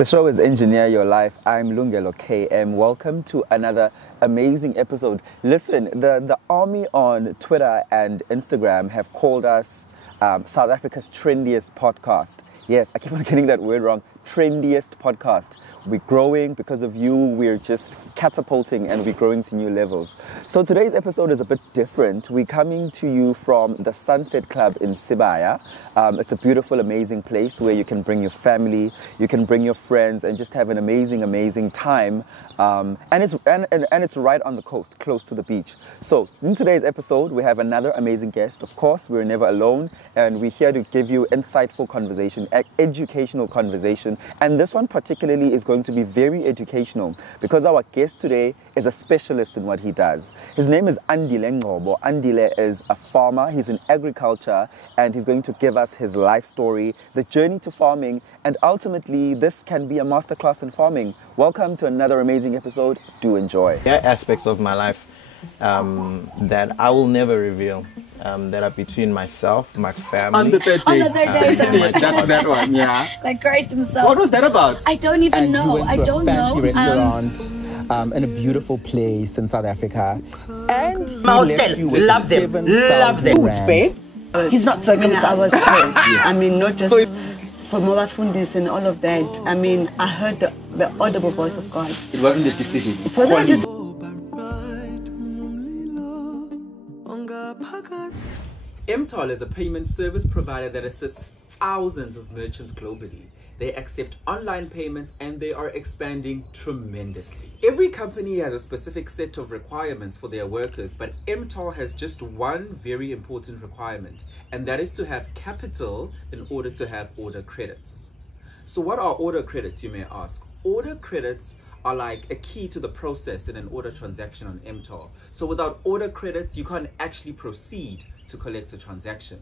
The show is Engineer Your Life. I'm Lungelo KM. Welcome to another amazing episode. Listen, the army on Twitter and Instagram have called us South Africa's trendiest podcast. Yes, I keep on getting that word wrong. Trendiest podcast. We're growing because of you. We're just catapulting and we're growing to new levels. So today's episode is a bit different. We're coming to you from the Sunset Club in Sibaya. It's a beautiful, amazing place where you can bring your family, you can bring your friends and just have an amazing, amazing time. And it's right on the coast, close to the beach. So in today's episode, we have another amazing guest. Of course, we're never alone and we're here to give you insightful conversation, educational conversation. And this one particularly is going to be very educational because our guest today is a specialist in what he does. His name is Andile Ngcobo. Andile is a farmer. He's in agriculture and he's going to give us his life story, the journey to farming, and ultimately this can be a masterclass in farming. Welcome to another amazing episode. Do enjoy. There are aspects of my life that I will never reveal. That are between myself, my family. On the third day. On the third day, sorry. that one, yeah. Like Christ himself. What was that about? I don't even know. You went I to don't a fancy know. restaurant in a beautiful place in South Africa. And he Mouse left tell, you with love them, 7,000 Boots, babe. He's not circumcised. I was told. I mean, not just So from our fundis and all of that. I mean, I heard the audible voice of God. it wasn't a decision. It wasn't just Mtol is a payment service provider that assists thousands of merchants globally. They accept online payments and they are expanding tremendously. Every company has a specific set of requirements for their workers, but Mtol has just one very important requirement, and that is to have capital in order to have order credits. So what are order credits, you may ask? Order credits are like a key to the process in an order transaction on Mtol. So without order credits, you can't actually proceed to collect a transaction.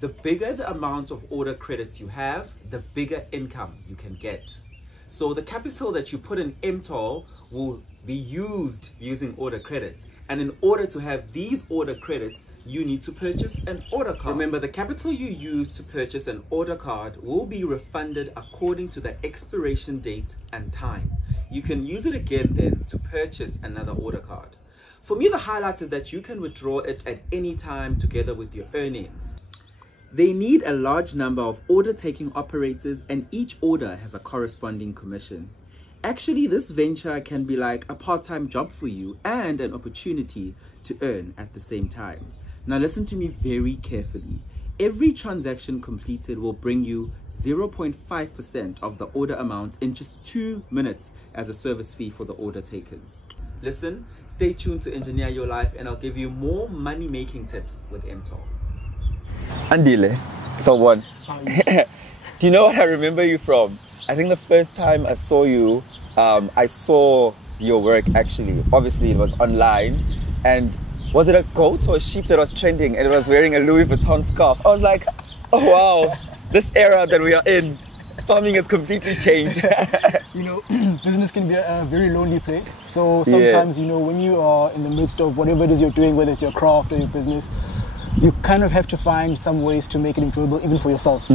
The bigger the amount of order credits you have, the bigger income you can get. So the capital that you put in Mtol will be used using order credits. And in order to have these order credits, you need to purchase an order card. Remember, the capital you use to purchase an order card will be refunded according to the expiration date and time. You can use it again then to purchase another order card. For me, the highlight is that you can withdraw it at any time together with your earnings. They need a large number of order taking operators and each order has a corresponding commission. Actually, this venture can be like a part-time job for you and an opportunity to earn at the same time. Now listen to me very carefully. Every transaction completed will bring you 0.5% of the order amount in just 2 minutes as a service fee for the order takers. Listen, stay tuned to Engineer Your Life and I'll give you more money-making tips with Mtol. Andile, so one. Do you know what I remember you from? I think the first time I saw you, I saw your work actually. Obviously, it was online. And was it a goat or a sheep that was trending and it was wearing a Louis Vuitton scarf? I was like, oh wow, this era that we are in, farming has completely changed. You know, business can be a very lonely place. So sometimes, you know, when you are in the midst of whatever it is you're doing, whether it's your craft or your business, you kind of have to find some ways to make it enjoyable even for yourself.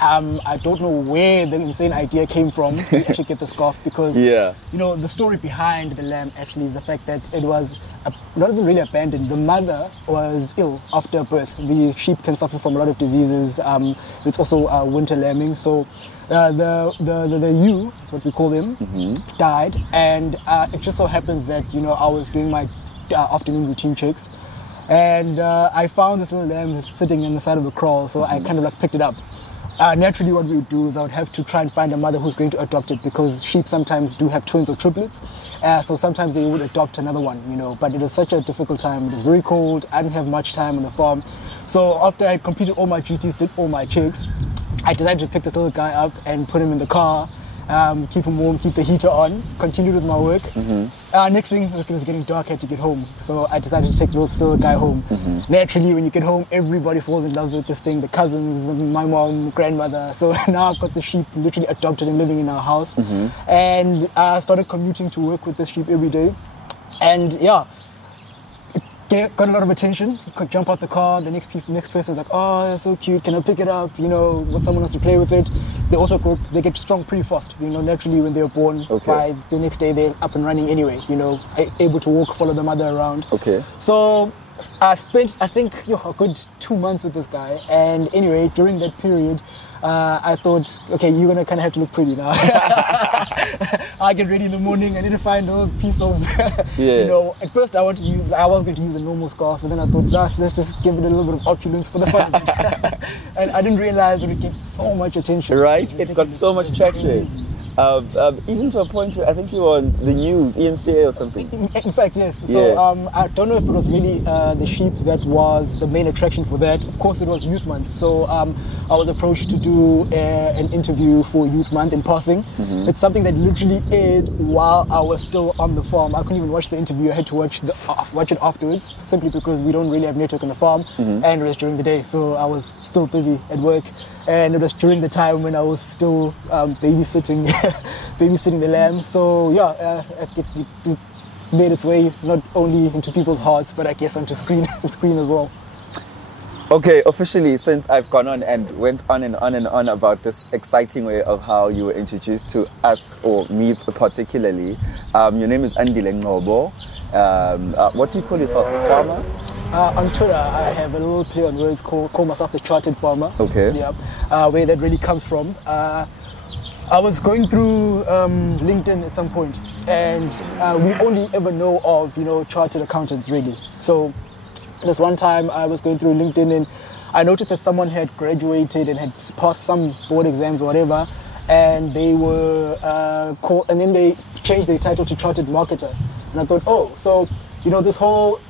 I don't know where the insane idea came from to actually get the scarf because, you know, the story behind the lamb actually is the fact that it was not even really abandoned. The mother was ill after birth. The sheep can suffer from a lot of diseases. It's also winter lambing. So the ewe, that's what we call them, died. And it just so happens that, you know, I was doing my afternoon routine checks. And I found this little lamb sitting on the side of the kraal, so I kind of like picked it up. Naturally, what we would do is I would have to try and find a mother who's going to adopt it because sheep sometimes do have twins or triplets. So sometimes they would adopt another one, you know, but it is such a difficult time. It was very cold. I didn't have much time on the farm. So after I completed all my duties, did all my checks, I decided to pick this little guy up and put him in the car, keep him warm, keep the heater on, continued with my work. Next thing, it was getting dark, I had to get home. So I decided to take this little guy home. Naturally, when you get home, everybody falls in love with this thing, the cousins, my mom, grandmother. So now I've got the sheep literally adopted and living in our house. And I started commuting to work with the sheep every day. And yeah, got a lot of attention. Could jump out the car. The next person's like, oh, that's so cute. Can I pick it up? You know, want someone else to play with it. They get strong pretty fast. You know, naturally when they're born. Okay. By the next day they're up and running anyway. You know, able to walk, follow the mother around. Okay. So I spent, I think, a good 2 months with this guy. And anyway, during that period, I thought, okay, you're gonna kind of have to look pretty now. I get ready in the morning. I need to find a piece of, you know. At first, I was going to use a normal scarf, but then I thought, let's just give it a little bit of opulence for the fun. And I didn't realize that it gets so much attention. Right, it got so much traction. Even to a point where I think you were on the news, ENCA or something. In fact, yes. So I don't know if it was really the sheep that was the main attraction for that. Of course, it was Youth Month. So I was approached to do an interview for Youth Month in passing. Mm-hmm. It's something that literally aired while I was still on the farm. I couldn't even watch the interview. I had to watch it afterwards, simply because we don't really have network on the farm, and it was during the day. So I was still busy at work. And it was during the time when I was still babysitting the lamb. So yeah, it made its way not only into people's hearts, but I guess onto screen as well. Okay, officially, since I've gone on and went on and on and on about this exciting way of how you were introduced to us, or me particularly, your name is Andile Ngcobo. What do you call yourself, a farmer? On Twitter, I have a little play on words, call myself the Chartered Farmer. Okay. Yeah, where that really comes from. I was going through LinkedIn at some point, and we only ever know of, chartered accountants, really. So this one time I was going through LinkedIn, and I noticed that someone had graduated and had passed some board exams or whatever, and they were called, and then they changed their title to Chartered Marketer. And I thought, oh, so this whole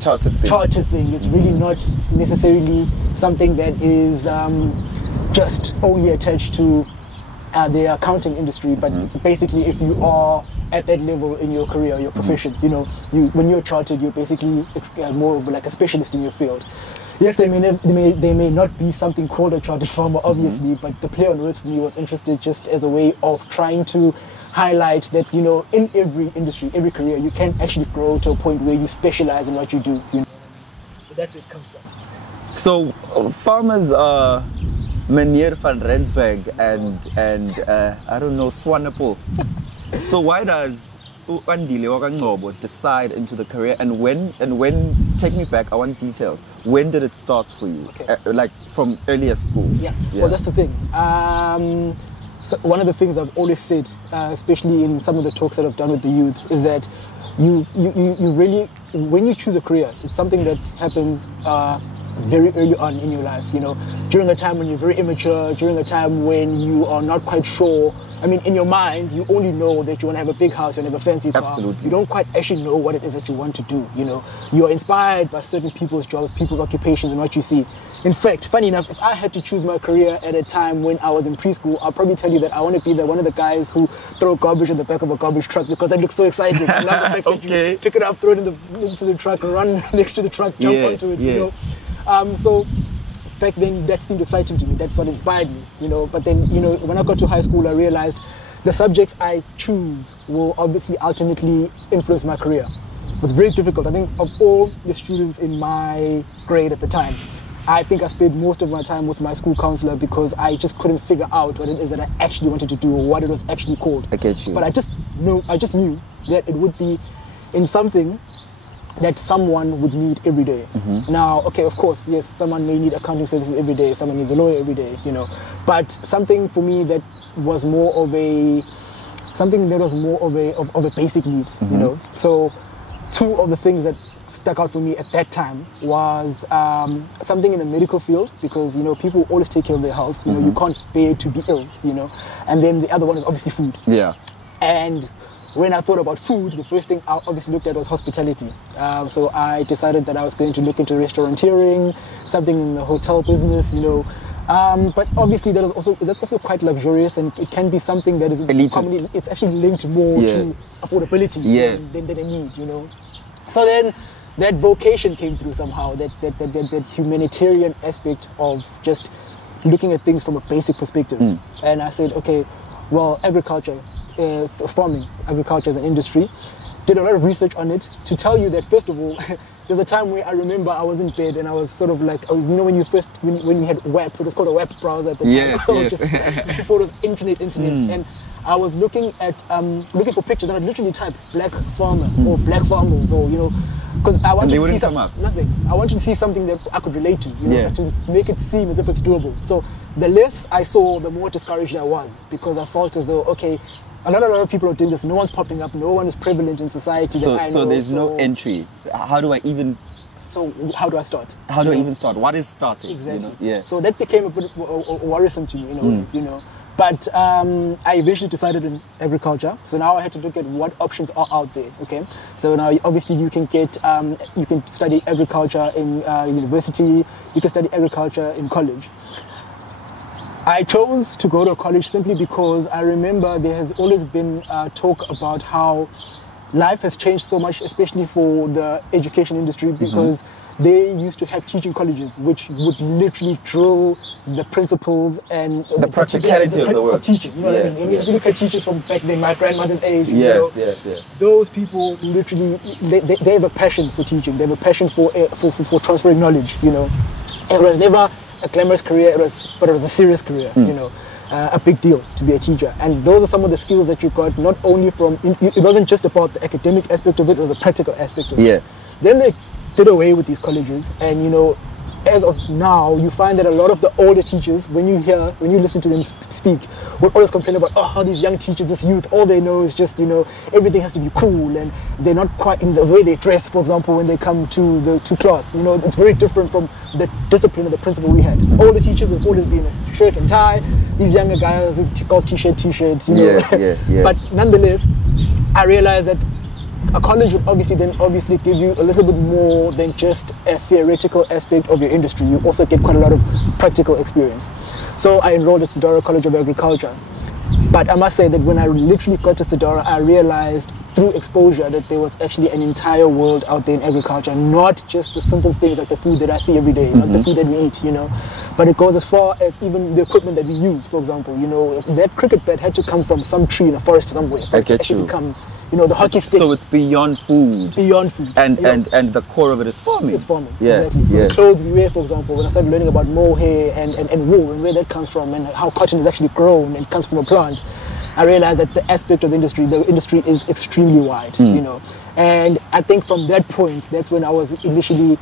chartered thing, it's really not necessarily something that is just only attached to the accounting industry, but basically if you are at that level in your career, your profession, when you're chartered, you're basically more of like a specialist in your field. Yes, they may not be something called a chartered farmer, obviously, but the play on words for me was interested just as a way of trying to highlight that, in every industry, every career, you can actually grow to a point where you specialize in what you do. So that's where it comes from. So farmers are Meneer van Rensburg and I don't know, Swanepoel. So why does Andile Ngcobo decide into the career, and when take me back, I want details. When did it start for you? Okay. Like from earlier school? Yeah. Well, that's the thing. So one of the things I've always said, especially in some of the talks that I've done with the youth, is that you really, when you choose a career, it's something that happens very early on in your life. During a time when you're very immature, during a time when you are not quite sure. I mean, in your mind, you only know that you want to have a big house, you want to have a fancy car. Absolutely. You don't quite actually know what it is that you want to do. You are inspired by certain people's jobs, people's occupations, and what you see. In fact, funny enough, if I had to choose my career at a time when I was in preschool, I'll probably tell you that I want to be one of the guys who throw garbage in the back of a garbage truck, because that looks so exciting. I love the fact that you pick it up, throw it into the truck, run next to the truck, jump onto it. So back then, that seemed exciting to me. That's what inspired me, But then, when I got to high school, I realized the subjects I choose will obviously ultimately influence my career. It's very difficult. I think of all the students in my grade at the time, I think I spent most of my time with my school counselor, because I just couldn't figure out what it is that I actually wanted to do, or what it was actually called. I get you. But I just knew that it would be in something that someone would need every day. Now, okay, of course, yes, someone may need accounting services every day, someone needs a lawyer every day, but something for me that was more of a basic need, So two of the things that stuck out for me at that time was something in the medical field, because people always take care of their health, you can't bear to be ill, and then the other one is obviously food. Yeah. And when I thought about food, the first thing I obviously looked at was hospitality. So I decided that I was going to look into restauranteering, something in the hotel business, But obviously that's also quite luxurious, and it can be something that is elitist. It's actually linked more to affordability than a need, So then that vocation came through somehow, that humanitarian aspect of just looking at things from a basic perspective. And I said, okay, well, agriculture, farming, agriculture as an industry, did a lot of research on it to tell you that, first of all, there's a time where I remember I was in bed and I was sort of like, when you had web, it was called a web browser at the time. Yes. Just before it was internet. And I was looking for pictures and I'd literally type black farmer or black farmers or, because I wanted to see nothing. I wanted to see something that I could relate to, to make it seem as if it's doable. So the less I saw, the more discouraged I was, because I felt as though, okay, a lot of people are doing this. No one's popping up. No one is prevalent in society. So there's no entry. How do I even? So how do I start? How do I even start? What is starting? Exactly. Yeah. So that became a bit worrisome to me. But I eventually decided in agriculture. So now I had to look at what options are out there. Okay. So now obviously you can study agriculture in university. You can study agriculture in college. I chose to go to college simply because I remember there has always been talk about how life has changed so much, especially for the education industry, because they used to have teaching colleges which would literally drill the principles and the practicality of the work. Teaching, you know what I mean? If you look at teachers from back then, my grandmother's age, yes. Those people literally, they have a passion for teaching. They have a passion for transferring knowledge, It was never a glamorous career, but it was a serious career, a big deal to be a teacher. And those are some of the skills that you got, not only from, it wasn't just about the academic aspect of it, it was a practical aspect of it. Yeah. Then they did away with these colleges, and as of now, you find that a lot of the older teachers, when you listen to them speak, will always complain about, how these young teachers, this youth, all they know is just, everything has to be cool, and they're not quite in the way they dress, for example, when they come to class. It's very different from the discipline and the principle we had. Older teachers will always be in a shirt and tie. These younger guys, take off t-shirts, Yeah. But nonetheless, I realized that a college would obviously give you a little bit more than just a theoretical aspect of your industry. You also get quite a lot of practical experience. So I enrolled at Sedara College of Agriculture. But I must say that when I literally got to Sedara, I realized through exposure that there was actually an entire world out there in agriculture, not just the simple things like the food that I see every day, not the food that we eat, but it goes as far as even the equipment that we use. For example, that cricket bat had to come from some tree in a forest somewhere. I get you. The hockey stick. So it's beyond food. Beyond food. And the core of it is farming. It's farming. Yeah. Exactly. So the clothes we wear, for example, when I started learning about mohair and wool and where that comes from and how cotton is actually grown and comes from a plant, I realized that the aspect of the industry is extremely wide, And I think from that point, that's when that's the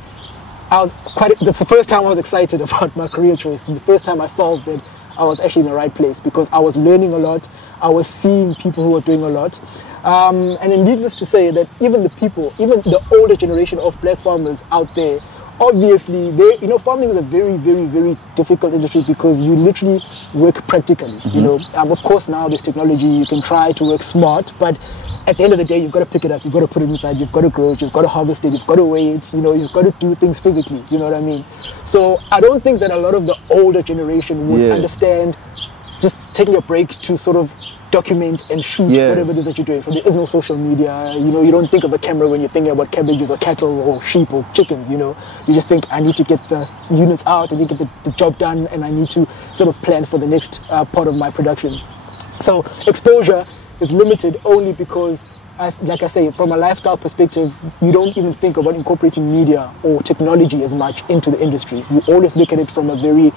first time I was excited about my career choice. The first time I felt that I was actually in the right place, because I was learning a lot. I was seeing people who were doing a lot. And then needless to say that even the older generation of black farmers out there, obviously, farming is a very, very, very difficult industry because you literally work practically, Of course, now there's technology, you can try to work smart, but at the end of the day, you've got to pick it up, you've got to put it inside, you've got to grow it, you've got to harvest it, you've got to weigh it, you've got to do things physically, you know what I mean? So I don't think that a lot of the older generation would understand just taking a break to sort of document and shoot whatever it is that you're doing. So there is no social media, you don't think of a camera when you're thinking about cabbages or cattle or sheep or chickens, You just think, I need to get the units out, I need to get the job done, and I need to sort of plan for the next part of my production. So exposure is limited only because, like I say, from a lifestyle perspective, you don't even think about incorporating media or technology as much into the industry. You always look at it from a very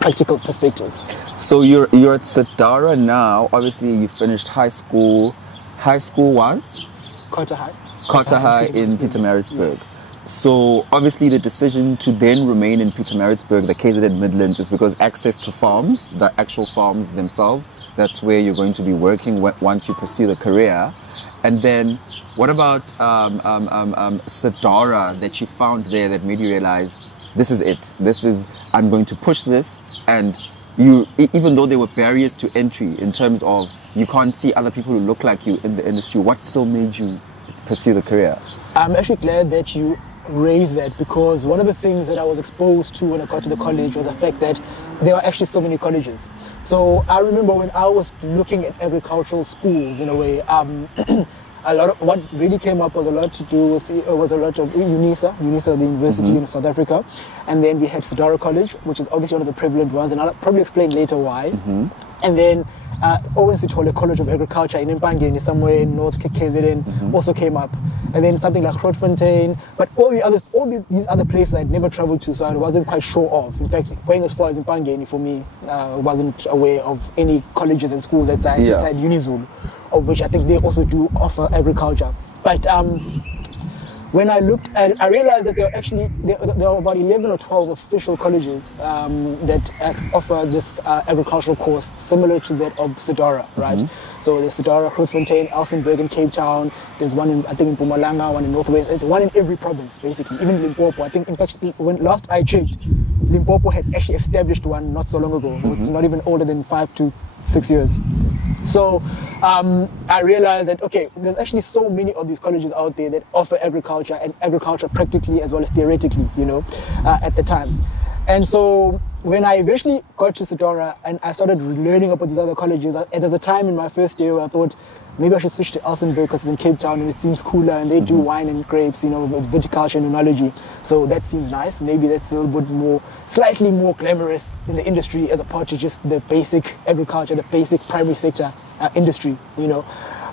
practical perspective. So you're at Sedara now. Obviously, you finished high school. High school was? Carter High. Carter High in Pietermaritzburg. So obviously the decision to then remain in Pietermaritzburg, the KZN Midlands, is because access to farms, the actual farms themselves, that's where you're going to be working once you pursue the career. And then what about Sedara that you found there that made you realize this is it? I'm going to push this. And you, even though there were barriers to entry in terms of you can't see other people who look like you in the industry, what still made you pursue the career? I'm actually glad that you raised that, because one of the things that I was exposed to when I got to the college was the fact that there were actually so many colleges. So I remember when I was looking at agricultural schools in a way, a lot of what really came up was a lot to do with UNISA, the university in South Africa, and then we had Sidara College, which is obviously one of the prevalent ones, and I'll probably explain later why. And then Owen Sithole College of Agriculture in Mpangeni, somewhere in North KZN, also came up. And then something like Grootfontein, but all these other places I'd never traveled to, so I wasn't quite sure of. In fact, going as far as Mpangeni for me, wasn't aware of any colleges and schools outside UniZulu, of which I think they also do offer agriculture. But when I looked at, I realized that there are about 11 or 12 official colleges that offer this agricultural course similar to that of Sidara, right? So there's Sidara, Grootfontein, Elsenburg in Cape Town. There's one in, I think, in Mpumalanga, one in Northwest, one in every province, basically. Even Limpopo. I think, in fact, when last I checked, Limpopo had actually established one not so long ago. It's not even older than 5 to 6 years. So I realized that, okay, there's actually so many of these colleges out there that offer agriculture, and agriculture practically as well as theoretically, at the time. And so when I eventually got to Sidara and I started learning about these other colleges, there's a time in my first year where I thought, maybe I should switch to Elsenburg because it's in Cape Town and it seems cooler, and they do wine and grapes, with viticulture and enology. So that seems nice. Maybe that's a little bit more, slightly more glamorous in the industry as opposed to just the basic agriculture, the basic primary sector industry,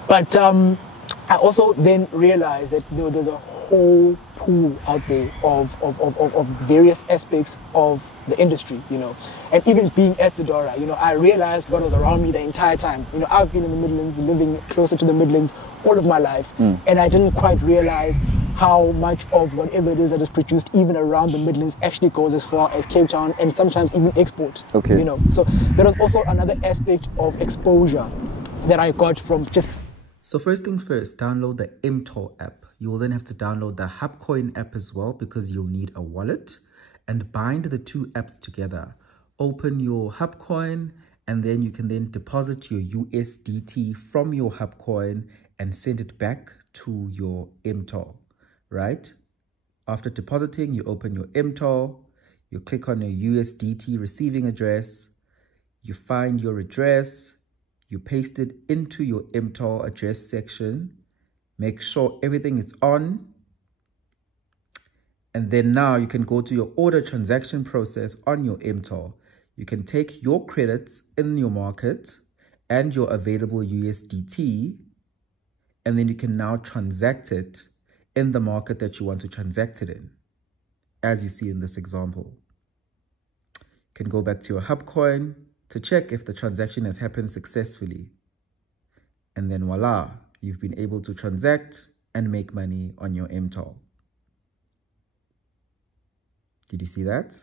But I also then realized that there's a whole pool out there of various aspects of the industry, and even being at Sidara, I realized what was around me the entire time. I've been in the Midlands, living closer to the Midlands all of my life, and I didn't quite realize how much of whatever it is that is produced even around the Midlands actually goes as far as Cape Town and sometimes even export. Okay. So there was also another aspect of exposure that I got from just... So first things first, download the MTOR app. You will then have to download the Hubcoin app as well, because you'll need a wallet, and bind the two apps together. Open your Hubcoin, and then you can then deposit your USDT from your Hubcoin and send it back to your MTOR, right? After depositing, you open your MTOR, you click on your USDT receiving address, you find your address, you paste it into your MTOR address section, make sure everything is on, and then now you can go to your order transaction process on your MTOR. You can take your credits in your market and your available USDT, and then you can now transact it in the market that you want to transact it in, as you see in this example. You can go back to your Hubcoin to check if the transaction has happened successfully. And then voila, you've been able to transact and make money on your MTOR. Did you see that?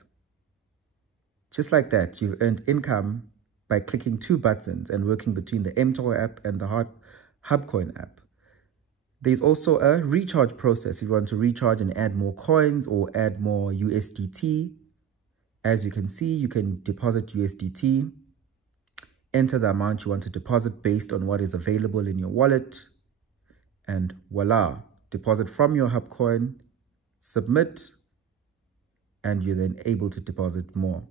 Just like that, you've earned income by clicking two buttons and working between the MTOR app and the Hubcoin app. There's also a recharge process if you want to recharge and add more coins or add more USDT. As you can see, you can deposit USDT, enter the amount you want to deposit based on what is available in your wallet, and voila, deposit from your Hubcoin, submit, and you're then able to deposit more.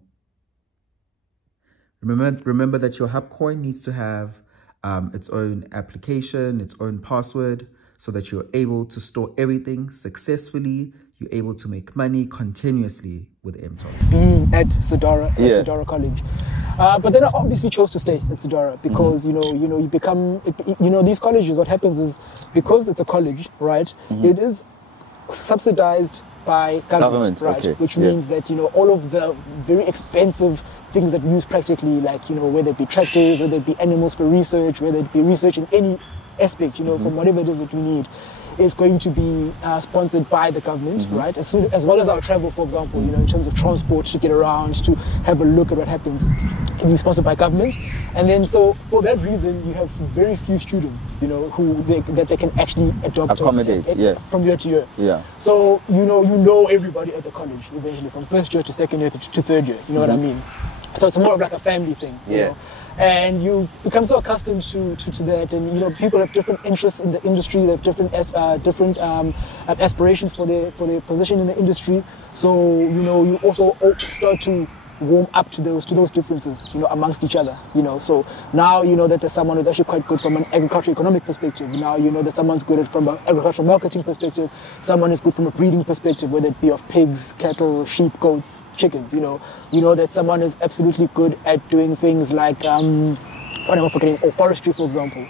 Remember that your Hubcoin needs to have its own application, its own password, so that you're able to store everything successfully. You're able to make money continuously with MTOR. Being at Sidara, Sidara College. But then I obviously chose to stay at Sidara because, you become, these colleges, what happens is, because it's a college, right, it is subsidized by government, right? Okay. Which means that, all of the very expensive things that we use practically, like, whether it be tractors, whether it be animals for research, whether it be research in any aspect, from whatever it is that we need, is going to be sponsored by the government, right? As well as our travel, for example, in terms of transport to get around, to have a look at what happens, it be sponsored by government. And then, so for that reason, you have very few students, that they can actually accommodate from year to year. Yeah. So, you know everybody at the college eventually, from first year to second year to third year, you know what I mean? So it's more of like a family thing, you know? And you become so accustomed to that, and people have different interests in the industry. They have different aspirations for their position in the industry. So you also start to warm up to those differences, amongst each other, So now you know that there's someone who's actually quite good from an agricultural economic perspective. Now you know that someone's good from an agricultural marketing perspective. Someone is good from a breeding perspective, whether it be of pigs, cattle, sheep, goats, chickens. You know that someone is absolutely good at doing things like what am I forgetting? Or forestry, for example.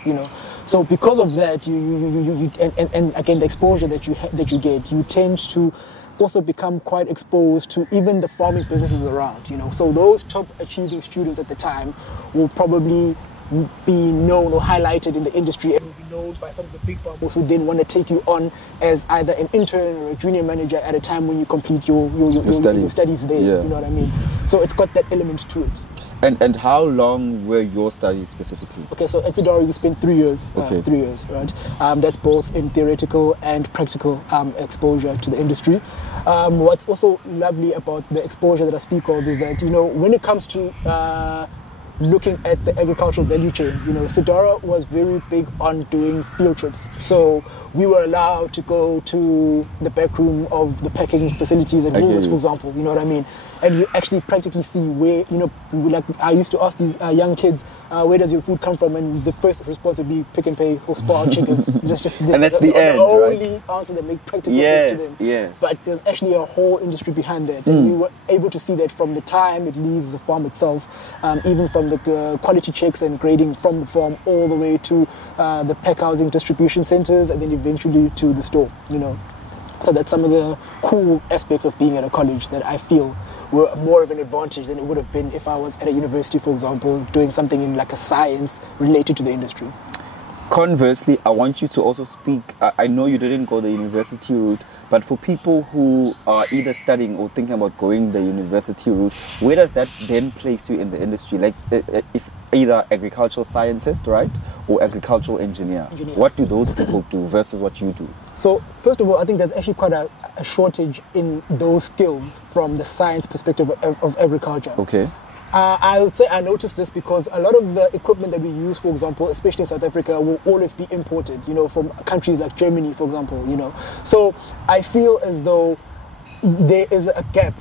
So because of that, you and again the exposure that you get, you tend to also become quite exposed to even the farming businesses around, So those top achieving students at the time will probably be known or highlighted in the industry and will be known by some of the big farmers who then want to take you on as either an intern or a junior manager at a time when you complete your studies there, Yeah. You know what I mean? So it's got that element to it. And how long were your studies specifically? Okay, so at Sidari we spent 3 years. Okay. 3 years, right? That's both in theoretical and practical exposure to the industry. What's also lovely about the exposure that I speak of is that, when it comes to looking at the agricultural value chain, Sidara was very big on doing field trips. So we were allowed to go to the back room of the packing facilities at Woolworths, for example, you know what I mean? And you actually practically see where, like I used to ask these young kids, where does your food come from? And the first response would be Pick and Pay or Spar chickens. And that's the end, the only right? answer that makes practical sense to them. Yes. But there's actually a whole industry behind that. And we were able to see that from the time it leaves the farm itself, even from the quality checks and grading from the farm all the way to the pack housing distribution centers and then eventually to the store, So that's some of the cool aspects of being at a college that I feel were more of an advantage than it would have been if I was at a university, for example, doing something in like a science related to the industry. Conversely, I want you to also speak, I know you didn't go the university route, but for people who are either studying or thinking about going the university route, where does that then place you in the industry? Like if either agricultural scientist, right, or agricultural engineer. What do those people do versus what you do? So first of all, I think there's actually quite a shortage in those skills from the science perspective of agriculture. Okay. I would say I noticed this because a lot of the equipment that we use, for example, especially in South Africa, will always be imported, from countries like Germany, for example, So I feel as though there is a gap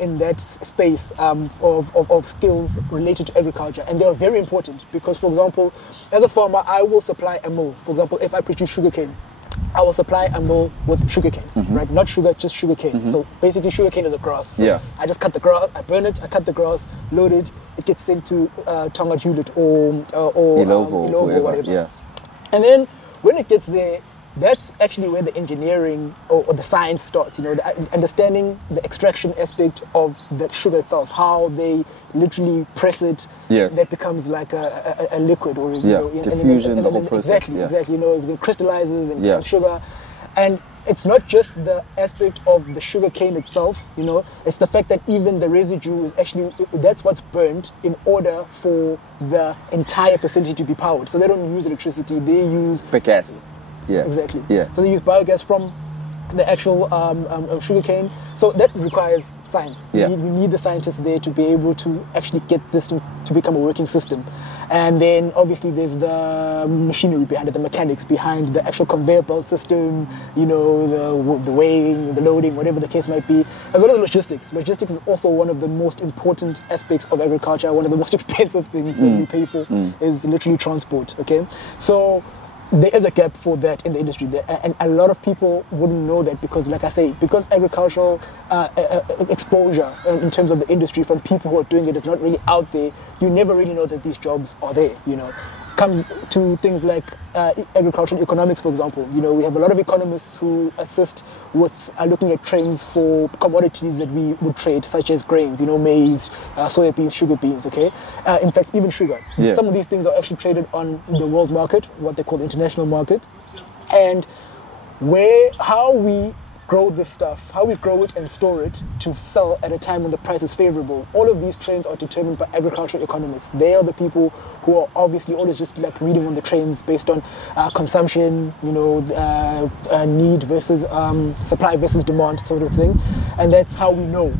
in that space of skills related to agriculture, and they are very important because, for example, as a farmer, I will supply a mill. For example, if I produce sugarcane, I will supply a mill with sugarcane, right? Not sugar, just sugarcane. So basically, sugarcane is a grass. So I just cut the grass, I burn it, I cut the grass, load it, it gets sent to Tonga Hewlett or Ilovo, or whatever. Yeah. And then when it gets there, that's actually where the engineering or the science starts, understanding the extraction aspect of the sugar itself, how they literally press it, that becomes like a liquid or, diffusion, the whole process. Exactly, it crystallizes and becomes sugar. And it's not just the aspect of the sugar cane itself, it's the fact that even the residue is actually, that's what's burnt in order for the entire facility to be powered. So they don't use electricity, they use... gas. Yes. Exactly. Yeah. So they use biogas from the actual sugarcane. So that requires science. Yeah. You need the scientists there to be able to actually get this to become a working system. And then obviously there's the machinery behind it, the mechanics behind the actual conveyor belt system, the weighing, the loading, whatever the case might be, as well as logistics. Logistics is also one of the most important aspects of agriculture. One of the most expensive things that you pay for is literally transport. Okay, so there is a gap for that in the industry, and a lot of people wouldn't know that because, like I say, because agricultural exposure in terms of the industry from people who are doing it is not really out there, you never really know that these jobs are there, Comes to things like agricultural economics, for example. We have a lot of economists who assist with looking at trends for commodities that we would trade, such as grains, maize, soya beans, sugar beans, okay? In fact, even sugar. Yeah. Some of these things are actually traded on the world market, what they call the international market. And how we grow this stuff, how we grow it and store it to sell at a time when the price is favorable. All of these trends are determined by agricultural economists. They are the people who are obviously always just like reading on the trends based on consumption, need versus supply versus demand sort of thing. And that's how we know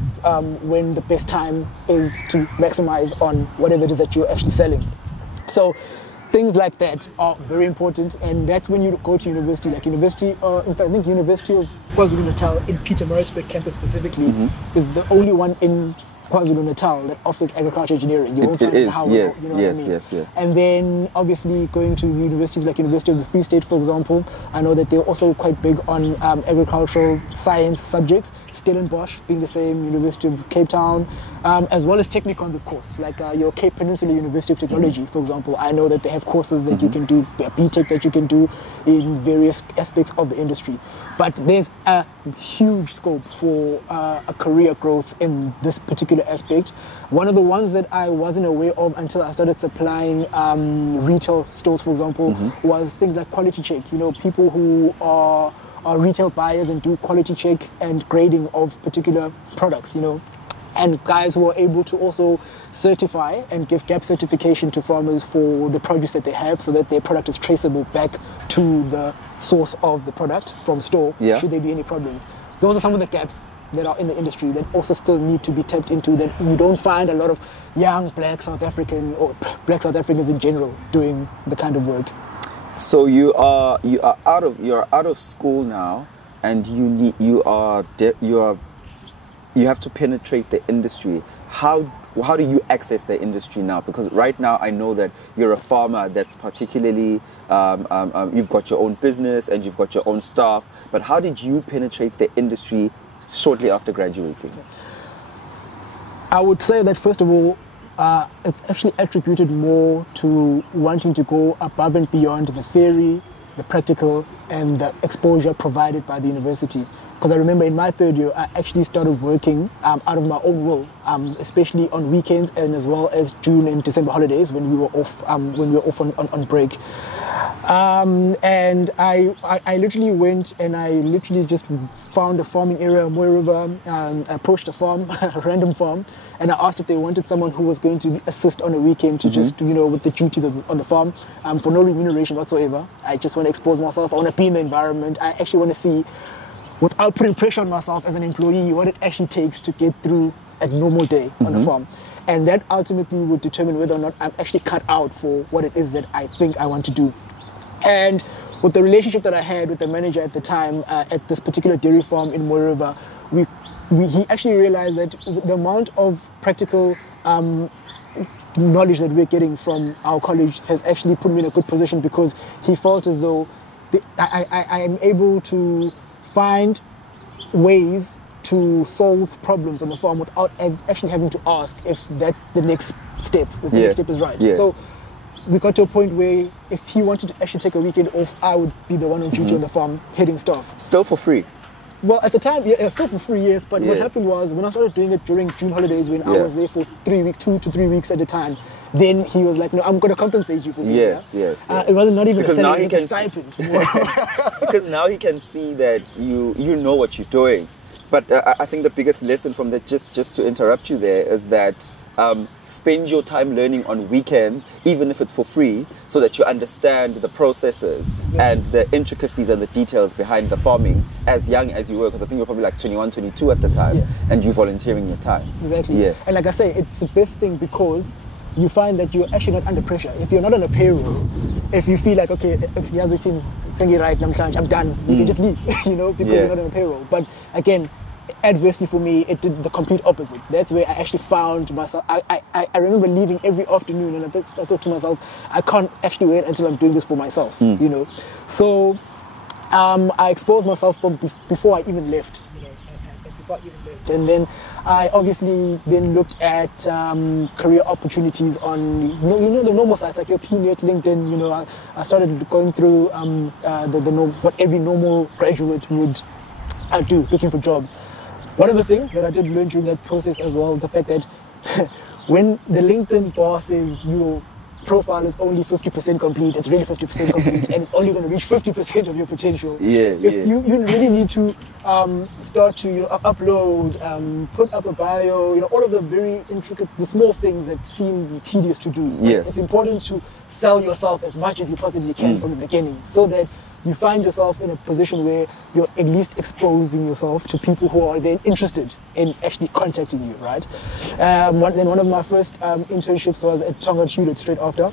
when the best time is to maximize on whatever it is that you're actually selling. So things like that are very important, and that's when you go to university, like university, in fact, I think University of Zulu-Natal in Pietermaritzburg campus specifically is the only one in KwaZulu-Natal that offers agriculture engineering. You won't It find it is, in Howard, yes, you know what I yes, mean? yes. And then obviously going to universities like University of the Free State, for example, I know that they're also quite big on agricultural science subjects. Stellenbosch being the same, University of Cape Town, as well as technicons, of course, like your Cape Peninsula University of Technology, for example. I know that they have courses that you can do, BTech that you can do in various aspects of the industry. But there's a huge scope for a career growth in this particular aspect. One of the ones that I wasn't aware of until I started supplying retail stores, for example, was things like quality check. You know, people who are retail buyers and do quality check and grading of particular products, you know, and guys who are able to also certify and give gap certification to farmers for the produce that they have so that their product is traceable back to the source of the product from store, should there be any problems. Those are some of the gaps that are in the industry that also still need to be tapped into, that you don't find a lot of young black South African or black South Africans in general doing the kind of work. So you're out of school now, and you have to penetrate the industry. How do you access the industry now? Because right now I know that you're a farmer that's particularly you've got your own business and you've got your own staff. But how did you penetrate the industry shortly after graduating? I would say that first of all, it's actually attributed more to wanting to go above and beyond the theory, the practical, and the exposure provided by the university. Because I remember in my third year, I actually started working out of my own will, especially on weekends and as well as June and December holidays when we were off on break. And I literally went and I literally just found a farming area in Mlaba, approached a farm, a random farm, and I asked if they wanted someone who was going to assist on a weekend to just, you know, with the duties on the farm, for no remuneration whatsoever. I just want to expose myself. I want to be in the environment. I actually want to see, without putting pressure on myself as an employee, what it actually takes to get through a normal day on the farm. And that ultimately would determine whether or not I'm actually cut out for what it is that I think I want to do. And with the relationship that I had with the manager at the time at this particular dairy farm in Mlaba, he actually realized that the amount of practical knowledge that we're getting from our college has actually put me in a good position, because he felt as though I am able to find ways to solve problems on the farm without actually having to ask if that's the next step, if the next step is right. So we got to a point where if he wanted to actually take a weekend off, I would be the one on duty on the farm, heading stuff. Still for free? Well, at the time, still for 3 years, but what happened was, when I started doing it during June holidays, when I was there for 3 weeks, 2 to 3 weeks at a time, then he was like, no, I'm going to compensate you for this. Yes. It wasn't not even because a now salary, it was a stipend. Because now he can see that you know what you're doing. But I think the biggest lesson from that, just to interrupt you there, is that spend your time learning on weekends, even if it's for free, so that you understand the processes and the intricacies and the details behind the farming as young as you were, because I think you were probably like 21, 22 at the time, and you volunteering your time. Exactly. And like I say, it's the best thing, because you find that you're actually not under pressure. If you're not on a payroll, if you feel like, okay, I'm done, you can just leave, you know, because you're not on a payroll. But again, adversely for me, it did the complete opposite. That's where I actually found myself. I remember leaving every afternoon, and I thought to myself, I can't actually wait until I'm doing this for myself, you know. So I exposed myself from before I even left. And then I obviously then looked at career opportunities on, you know, the normal sites like your PNet, LinkedIn. You know, I started going through what every normal graduate would do, looking for jobs. One of the things that I did learn during that process as well, the fact that when the LinkedIn bar says your profile is only 50% complete, it's really 50% complete, and it's only going to reach 50% of your potential. You really need to start to, you know, upload, put up a bio, you know, all of the very intricate, the small things that seem tedious to do. It's important to sell yourself as much as you possibly can from the beginning, so that you find yourself in a position where you're at least exposing yourself to people who are then interested in actually contacting you, right? Then one of my first internships was at Tonga Hewlett straight after.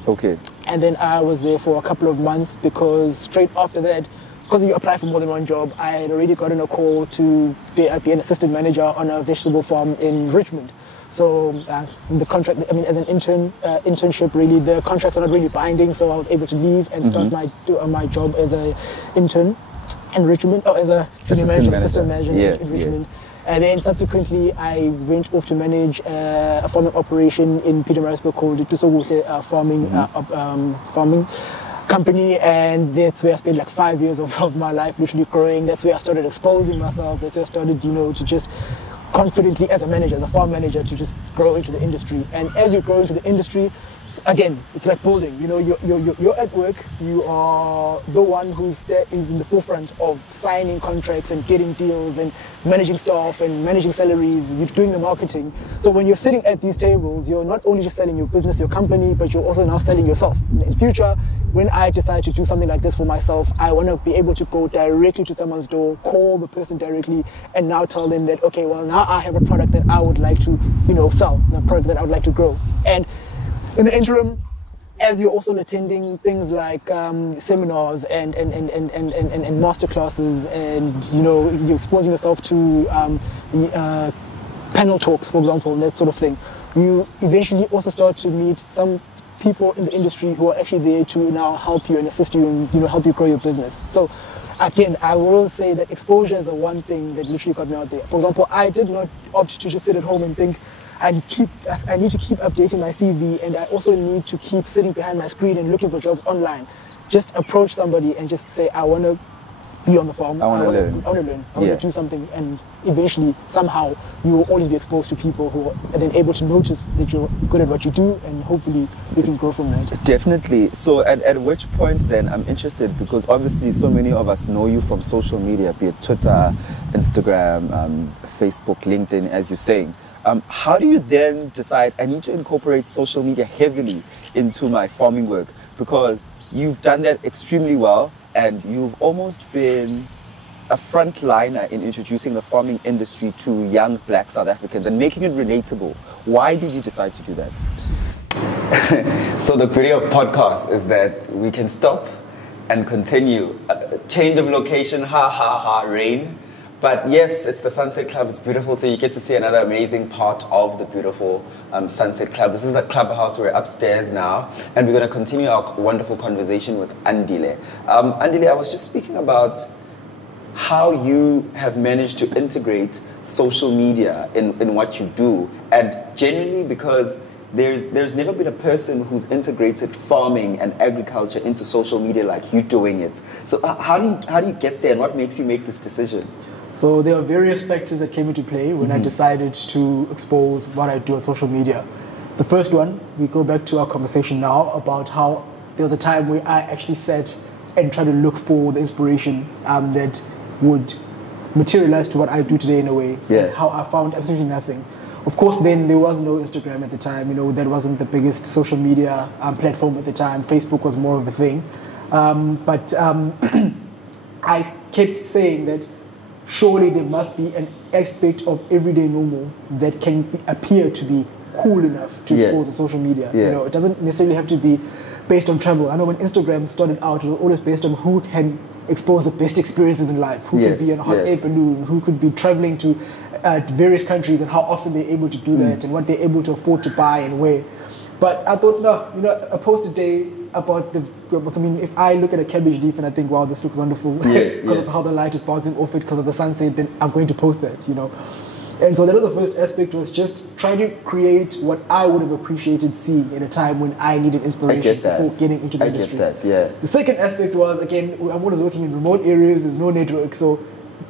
And then I was there for a couple of months, because straight after that, because you apply for more than one job, I had already gotten a call to be an assistant manager on a vegetable farm in Richmond. So the contract, I mean, as an internship, really, the contracts are not really binding. So I was able to leave and start my job as an intern enrichment, or as a assistant manager in enrichment. And then subsequently, I went off to manage a farming operation in Pietermaritzburg called the Tusoguse farming company, and that's where I spent like 5 years of my life literally growing. That's where I started exposing myself. That's where I started, to just confidently, as a manager, as a farm manager, to just grow into the industry. And as you grow into the industry, again, it's like building. You're at work. You are the one who's in the forefront of signing contracts and getting deals and managing staff and managing salaries. You're doing the marketing. So when you're sitting at these tables, you're not only just selling your business, your company, but you're also now selling yourself. In future, when I decide to do something like this for myself, I want to be able to go directly to someone's door, call the person directly, and now tell them that, okay, well, now I have a product that I would like to, sell, a product that I would like to grow. And in the interim, as you're also attending things like seminars and master classes, and you're exposing yourself to panel talks, for example, and that sort of thing, you eventually also start to meet some people in the industry who are actually there to now help you and assist you and help you grow your business. So again, I will say that exposure is the one thing that literally got me out there. For example, I did not opt to just sit at home and think I need to keep updating my CV, and I also need to keep sitting behind my screen and looking for jobs online. Just approach somebody and just say, I want to be on the farm. I want to learn. I want to do something, and eventually, somehow, you will always be exposed to people who are then able to notice that you're good at what you do, and hopefully you can grow from that. Definitely. So at which point then, I'm interested, because obviously so many of us know you from social media, be it Twitter, Instagram, Facebook, LinkedIn, as you're saying. How do you then decide, I need to incorporate social media heavily into my farming work? Because you've done that extremely well, and you've almost been a frontliner in introducing the farming industry to young black South Africans and making it relatable. Why did you decide to do that? So the beauty of podcast is that we can stop and continue. Change of location, rain. But yes, it's the Sunset Club, it's beautiful, so you get to see another amazing part of the beautiful Sunset Club. This is the clubhouse, we're upstairs now, and we're going to continue our wonderful conversation with Andile. Andile, I was just speaking about how you have managed to integrate social media in what you do, and generally because there's never been a person who's integrated farming and agriculture into social media like you doing it. So how do you get there, and what makes you make this decision? So there are various factors that came into play when I decided to expose what I do on social media. The first one, we go back to our conversation now about how there was a time where I actually sat and tried to look for the inspiration that would materialize to what I do today in a way. Yeah. And how I found absolutely nothing. Of course, then there was no Instagram at the time. That wasn't the biggest social media platform at the time. Facebook was more of a thing. But I kept saying that surely there must be an aspect of everyday normal that can appear to be cool enough to expose on social media. Yeah. It doesn't necessarily have to be based on travel. I know when Instagram started out, it was always based on who can expose the best experiences in life, who could be on a hot air balloon, who could be traveling to various countries, and how often they're able to do that, and what they're able to afford to buy and where. But I thought, no, a post a day about if I look at a cabbage leaf and I think, wow, this looks wonderful because of how the light is bouncing off it, because of the sunset, then I'm going to post that, And so that was the first aspect, was just trying to create what I would have appreciated seeing in a time when I needed inspiration before getting into the industry. The second aspect was, again, I'm always working in remote areas, there's no network, so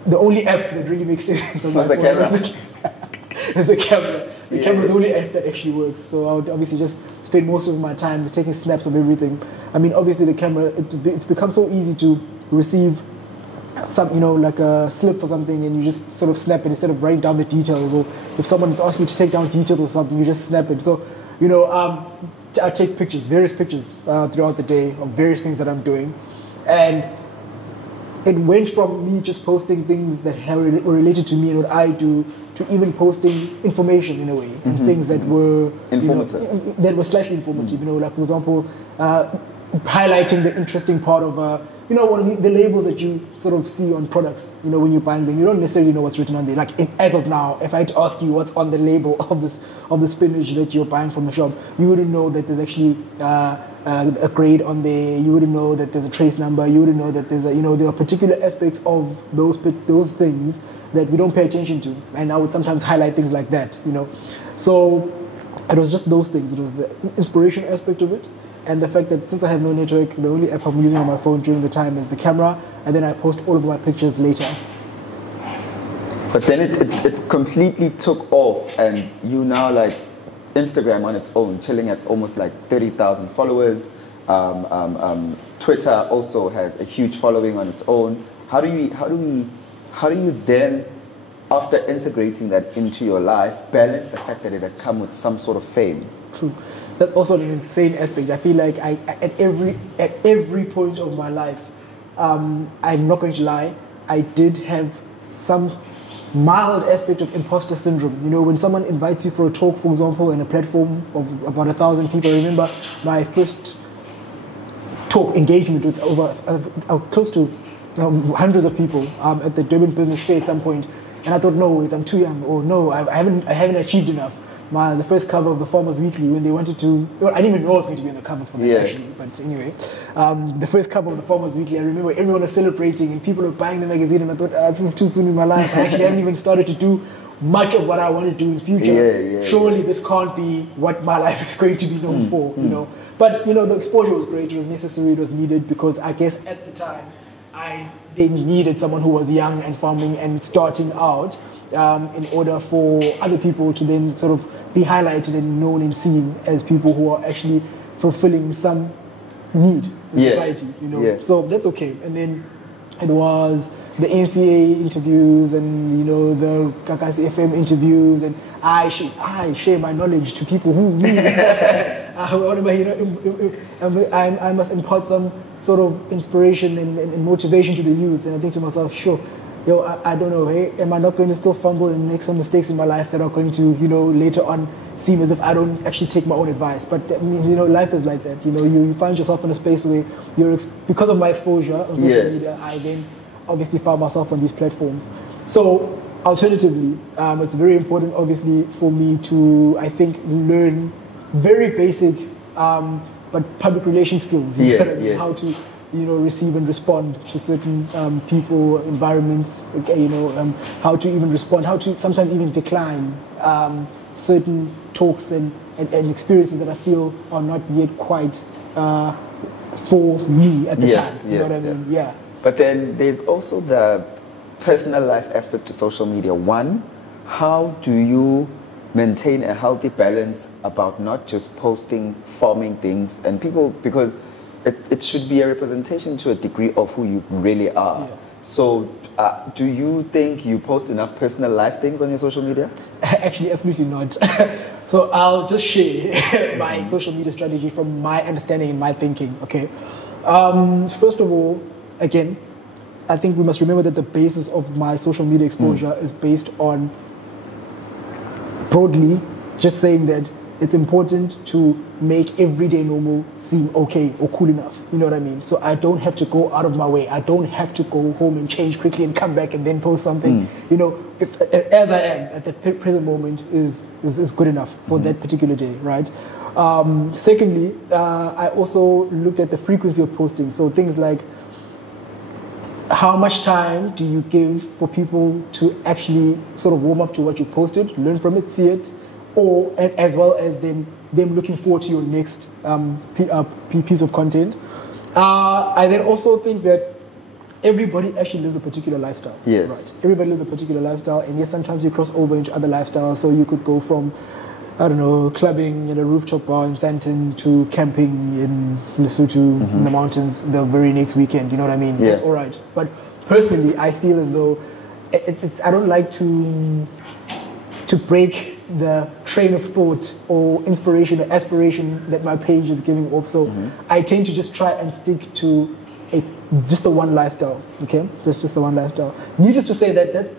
the only app that really makes sense on my phone is the camera. The camera is the only app that actually works. So I would obviously just spend most of my time just taking snaps of everything. I mean, obviously the camera, it's become so easy to receive some, like a slip or something, and you just sort of snap it instead of writing down the details. Or if someone is asking you to take down details or something, you just snap it. So, I take pictures, various pictures throughout the day of various things that I'm doing. And it went from me just posting things that were related to me and what I do, to even posting information in a way, and things that were that were slightly informative. Like, for example, highlighting the interesting part of you know, one of the labels that you sort of see on products, you know, when you're buying them, you don't necessarily know what's written on there. Like, as of now, if I had to ask you what's on the label of the spinach that you're buying from the shop, you wouldn't know that there's actually a grade on there. You wouldn't know that there's a trace number. You wouldn't know that there's a, you know, there are particular aspects of those things that we don't pay attention to. And I would sometimes highlight things like that, you know. So it was just those things. It was the inspiration aspect of it, and the fact that since I have no network, the only app I'm using on my phone during the time is the camera, and then I post all of my pictures later. But then it completely took off, and you now like Instagram on its own, chilling at almost like 30,000 followers. Twitter also has a huge following on its own. How do you then, after integrating that into your life, balance the fact that it has come with some sort of fame? True. That's also an insane aspect. I feel like at every point of my life, I'm not going to lie, I did have some mild aspect of imposter syndrome. You know, when someone invites you for a talk, for example, in a platform of about 1,000 people. I remember my first talk engagement with over close to hundreds of people at the Durban Business Fair at some point, and I thought, no, wait, I'm too young, or no, I haven't achieved enough. The first cover of the Farmers Weekly, when they wanted to, well, I didn't even know I was going to be on the cover for that actually, but anyway, the first cover of the Farmers Weekly, I remember everyone was celebrating and people were buying the magazine, and I thought, this is too soon in my life. I actually haven't even started to do much of what I want to do in the future. Surely this can't be what my life is going to be known for, you know. But, you know, the exposure was great, it was necessary, it was needed, because I guess at the time, they needed someone who was young and farming and starting out in order for other people to then sort of be highlighted and known and seen as people who are actually fulfilling some need in society, you know. So that's okay. And then it was the NCA interviews and, you know, the Kakasi FM interviews, and I share my knowledge to people who need I must impart some sort of inspiration and motivation to the youth. And I think to myself, sure, I don't know, hey, am I not going to still fumble and make some mistakes in my life that are going to, you know, later on seem as if I don't actually take my own advice? But I mean, you know, life is like that. You know, you find yourself in a space where because of my exposure on social media, I then obviously found myself on these platforms. So alternatively, it's very important, obviously, for me to, I think, learn very basic but public relations skills. You know what I mean? How to, you know, receive and respond to certain people, environments, you know, how to even respond, how to sometimes even decline certain talks and experiences that I feel are not yet quite for me at the time. You know what I mean? Yeah. But then there's also the personal life aspect to social media. One, how do you maintain a healthy balance about not just posting farming things and people, because it should be a representation to a degree of who you really are. So do you think you post enough personal life things on your social media? Actually, absolutely not. So I'll just share my social media strategy from my understanding and my thinking, okay? First of all, again, I think we must remember that the basis of my social media exposure is based on broadly just saying that it's important to make everyday normal seem okay or cool enough. You know what I mean? So I don't have to go out of my way. I don't have to go home and change quickly and come back and then post something. You know, as I am at the present moment is good enough for that particular day, right? Secondly, I also looked at the frequency of posting. So things like, how much time do you give for people to actually sort of warm up to what you've posted, learn from it, see it, or as well as them looking forward to your next piece of content. I then also think that everybody actually lives a particular lifestyle. Yes. Right. Everybody lives a particular lifestyle, and yes, sometimes you cross over into other lifestyles. So you could go from, I don't know, clubbing at a rooftop bar in Sandton to camping in Lesotho in the mountains the very next weekend. You know what I mean? Yeah. That's all right. But personally, I feel as though I don't like to break the train of thought or inspiration or aspiration that my page is giving off. So I tend to just try and stick to just the one lifestyle, okay? Just the one lifestyle. Needless to say that's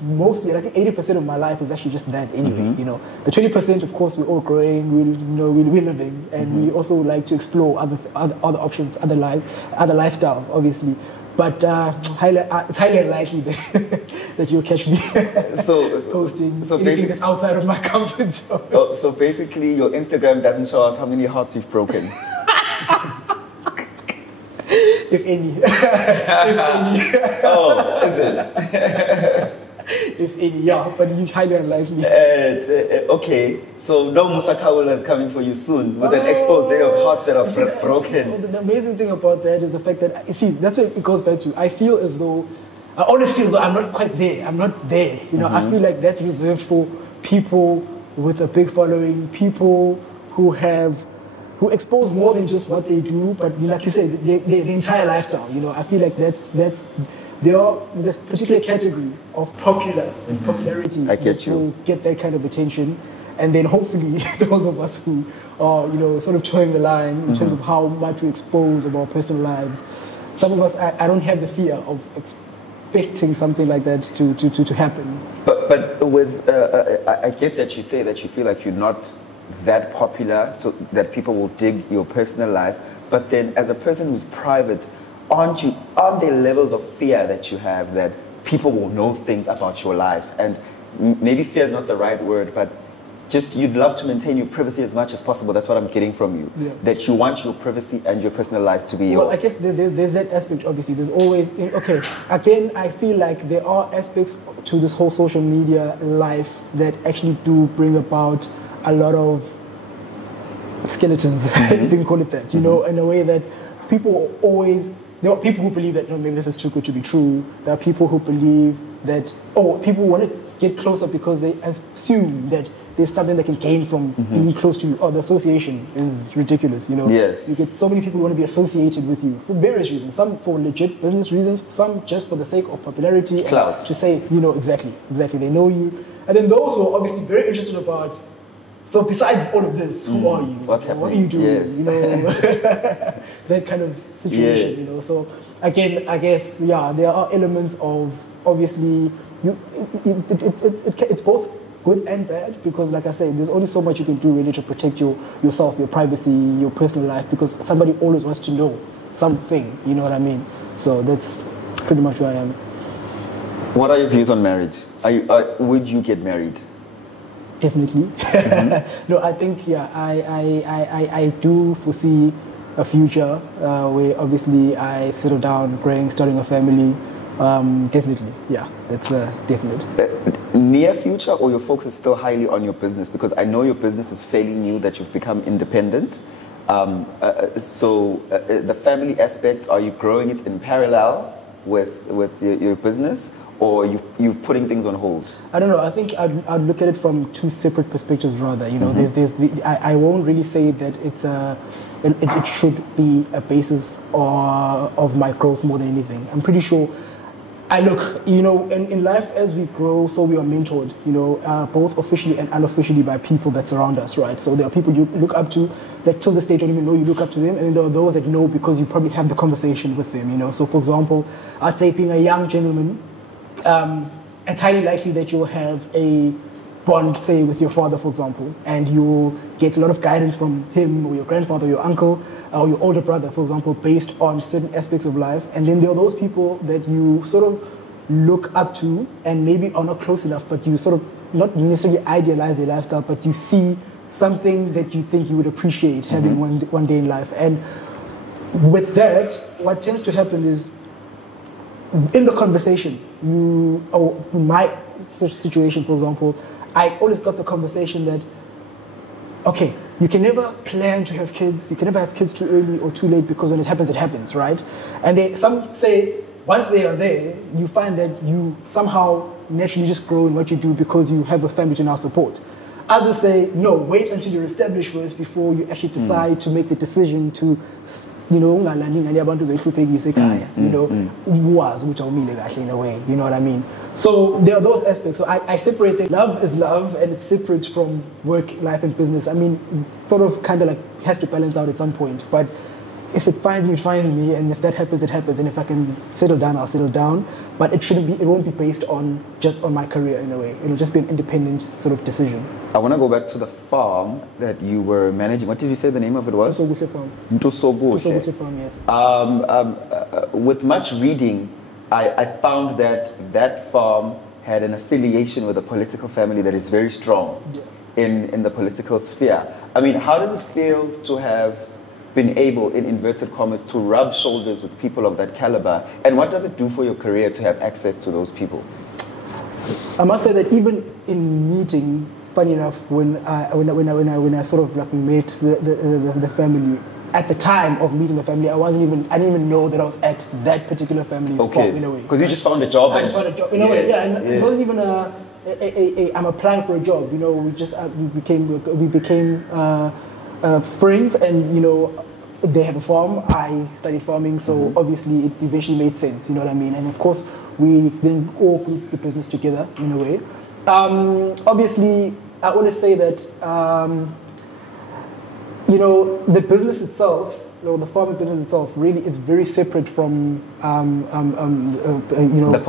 mostly, like 80% of my life is actually just that anyway, you know. The 20%, of course, we're all growing, we're living, and we also like to explore other options, other lifestyles, obviously. But it's highly unlikely that you'll catch me posting anything that's outside of my comfort zone. Oh, so basically, your Instagram doesn't show us how many hearts you've broken. If any. If any. Oh, is it? If any, yeah, but you highly unlikely. Okay, so no Musa Kawula is coming for you soon with an expose of hearts that are broken. The amazing thing about that is the fact that, you see, that's what it goes back to. I always feel as though I'm not quite there. I'm not there. You know, I feel like that's reserved for people with a big following, people who expose more than just what they do, but like you said, the entire lifestyle. You know, I feel like there's a particular category of popularity that will get that kind of attention, and then hopefully those of us who are, you know, sort of towing the line in terms of how much we expose of our personal lives. Some of us, I don't have the fear of expecting something like that to happen. But with, I get that you say that you feel like you're not that popular, so that people will dig your personal life. But then, as a person who's private, aren't there levels of fear that you have that people will know things about your life? And maybe fear is not the right word, but just you'd love to maintain your privacy as much as possible. That's what I'm getting from you. Yeah. That you want your privacy and your personal life to be yours. Well, I guess there's that aspect, obviously. There's always, okay, again, I feel like there are aspects to this whole social media life that actually do bring about a lot of skeletons, if you can call it that, you know, in a way that there are people who believe that, no, maybe this is too good to be true. There are people who believe that, people want to get closer because they assume that there's something they can gain from being close to you. Oh, the association is ridiculous, you know. Yes. You get so many people who want to be associated with you for various reasons. Some for legit business reasons, some just for the sake of popularity. Clout. To say, you know, exactly. They know you. And then those who are obviously very interested about, so besides all of this, who are you? What's happening? What are you doing? Yes. You know, that kind of situation, you know. So again, I guess, yeah, there are elements of, obviously, it's both good and bad, because like I said, there's only so much you can do really to protect yourself, your privacy, your personal life, because somebody always wants to know something, you know what I mean? So that's pretty much where I am. What are your views on marriage? Would you get married? Definitely. No, I think, yeah, I do foresee a future where obviously I settle down, starting a family. Definitely, yeah, that's definite. Near future, or your focus is still highly on your business? Because I know your business is fairly new, that you've become independent. So the family aspect, are you growing it in parallel with your business? Or you're putting things on hold? I don't know. I think I'd look at it from two separate perspectives rather. You know, I won't really say that it should be a basis of my growth more than anything. I'm pretty sure. You know, in life as we grow, so we are mentored, you know, both officially and unofficially by people that surround us, right? So there are people you look up to that till this day don't even know you look up to them, and then there are those that know because you probably have the conversation with them, you know. So for example, I'd say being a young gentleman, it's highly likely that you'll have a bond, say, with your father, for example, and you'll get a lot of guidance from him or your grandfather, or your uncle, or your older brother, for example, based on certain aspects of life. And then there are those people that you sort of look up to and maybe are not close enough, but you sort of not necessarily idealize their lifestyle, but you see something that you think you would appreciate having one day in life. And with that, what tends to happen is, in the conversation, in my situation, for example, I always got the conversation that, okay, you can never plan to have kids, you can never have kids too early or too late, because when it happens, right? And some say, once they are there, you find that you somehow naturally just grow in what you do because you have a family to now support. Others say, no, wait until you're established first before you actually decide to make the decision to, you know, in a way, you know what I mean? So there are those aspects. So I separate them. Love is love, and it's separate from work, life, and business. I mean, sort of kind of like has to balance out at some point. But if it finds me, it finds me, and if that happens, it happens. And if I can settle down, I'll settle down. But it won't be based on just on my career in a way. It'll just be an independent sort of decision. I want to go back to the farm that you were managing. What did you say the name of it was? Ntosobuhle Farm. Ntosobuhle. Ntosobuhle Farm, yes. With much reading, I found that farm had an affiliation with a political family that is very strong in the political sphere. I mean, how does it feel to have been able, in inverted commas, to rub shoulders with people of that caliber? And what does it do for your career to have access to those people? I must say that even in meeting, funny enough, when I sort of like met the family, at the time of meeting the family, I didn't even know that I was at that particular family's farm in a way. Because you just found a job. I just found a job in a way, and it wasn't even I'm applying for a job. You know, we became friends, and you know, they have a farm. I studied farming, so obviously it eventually made sense. You know what I mean? And of course, we then all grouped the business together in a way. Obviously, I want to say that. You know, the business itself, you know, the farming business itself, really is very separate from, you know, the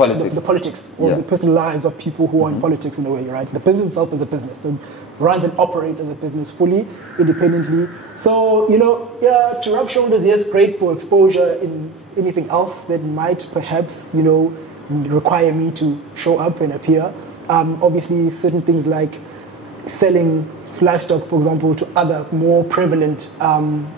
politics or the personal lives of people who are in politics in a way, right? The business itself is a business and runs and operates as a business fully, independently. So, you know, yeah, to rub shoulders, yes, great for exposure in anything else that might perhaps, you know, require me to show up and appear. Obviously, certain things like selling livestock, for example, to other more prevalent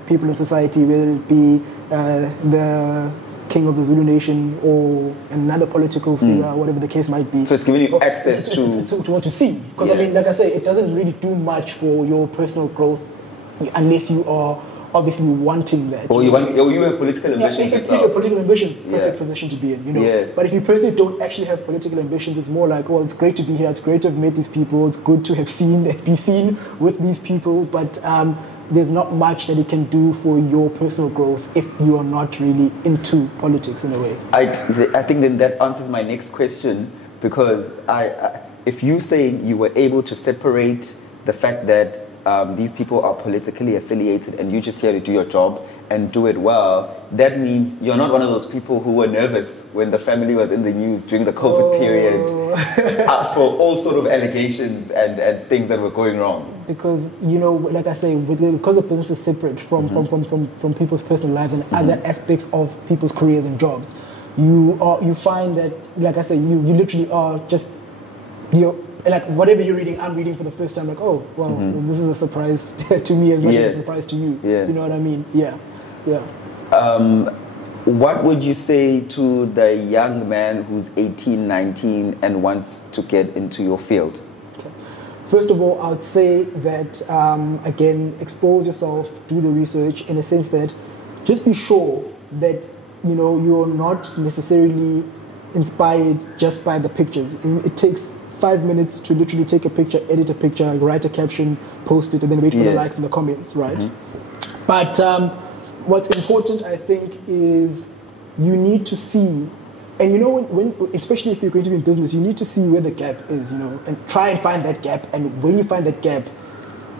people in society, whether it be the king of the Zulu nation or another political figure, whatever the case might be. So it's giving you access to what to see. Because I mean, like I say, it doesn't really do much for your personal growth unless you are obviously wanting that. Or you have political ambitions if you have political ambitions, perfect position to be in, you know. But if you personally don't actually have political ambitions, it's more like, well, it's great to be here, it's great to have met these people, it's good to have seen and be seen with these people, but there's not much that it can do for your personal growth if you are not really into politics in a way. I think then that answers my next question, because if you say you were able to separate the fact that these people are politically affiliated and you're just here to do your job and do it well, that means you're not one of those people who were nervous when the family was in the news during the COVID period for all sort of allegations and things that were going wrong. Because, you know, like I say, because the business is separate from people's personal lives and other aspects of people's careers and jobs, you find that, like I say, you literally are just, like whatever you're reading, I'm reading for the first time, like, oh, well, this is a surprise to me as much as it's a surprise to you. You know what I mean? Yeah. What would you say to the young man who's 18, 19 and wants to get into your field? Okay. First of all, I would say that, again, expose yourself, do the research in a sense that just be sure that, you know, you're not necessarily inspired just by the pictures. It takes 5 minutes to literally take a picture, edit a picture, write a caption, post it, and then wait for the like from the comments, right? But what's important, I think, is you need to see, and you know, when especially if you're going to be in business, you need to see where the gap is, you know, and try and find that gap. And when you find that gap,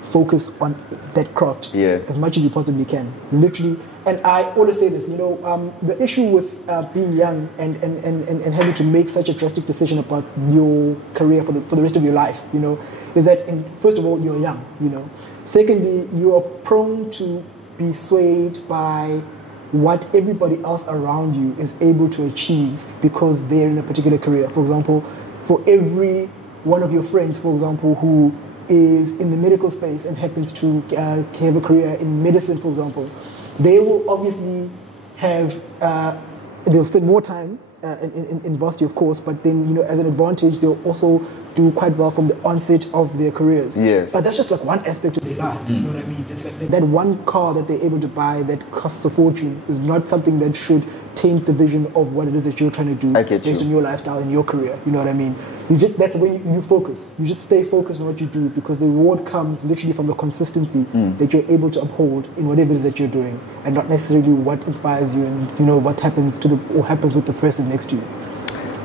focus on that craft as much as you possibly can, literally. And I always say this, you know, the issue with being young and having to make such a drastic decision about your career for the rest of your life, you know, is that, first of all, you're young, you know. Secondly, you are prone to be swayed by what everybody else around you is able to achieve because they're in a particular career. For example, for every one of your friends, for example, who is in the medical space and happens to have a career in medicine, for example, they will obviously have, they'll spend more time in varsity, of course, but then, you know, as an advantage, they'll also do quite well from the onset of their careers. Yes. But that's just like one aspect of their lives, you know what I mean? It's like that one car that they're able to buy that costs a fortune is not something that should taint the vision of what it is that you're trying to do based on your lifestyle and your career, you know what I mean? That's when you focus. You just stay focused on what you do, because the reward comes literally from the consistency that you're able to uphold in whatever it is that you're doing, and not necessarily what inspires you and, you know, what happens with the person next to you.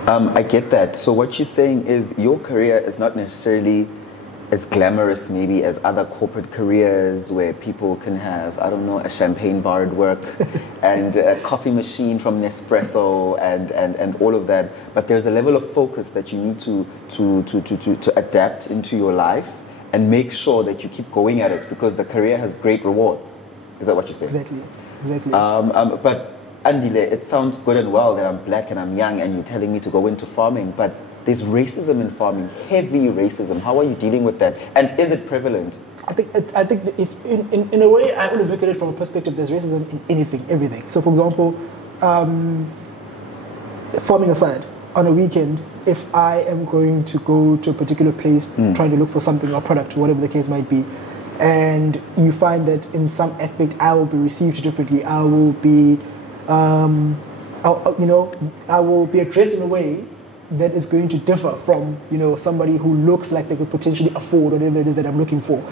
I get that. So what you're saying is your career is not necessarily as glamorous maybe as other corporate careers where people can have, I don't know, a champagne bar at work and a coffee machine from Nespresso and all of that. But there's a level of focus that you need to adapt into your life and make sure that you keep going at it because the career has great rewards. Is that what you're saying? Exactly. But Andile, it sounds good and well that I'm black and I'm young and you're telling me to go into farming, but there's racism in farming, heavy racism. How are you dealing with that? And is it prevalent? I think that if in a way, I always look at it from a perspective. There's racism in anything, everything. So, for example, farming aside, on a weekend, if I am going to go to a particular place, trying to look for something or product, whatever the case might be, and you find that in some aspect I will be received differently, I will be, I will be addressed in a way that is going to differ from, somebody who looks like they could potentially afford whatever it is that I'm looking for.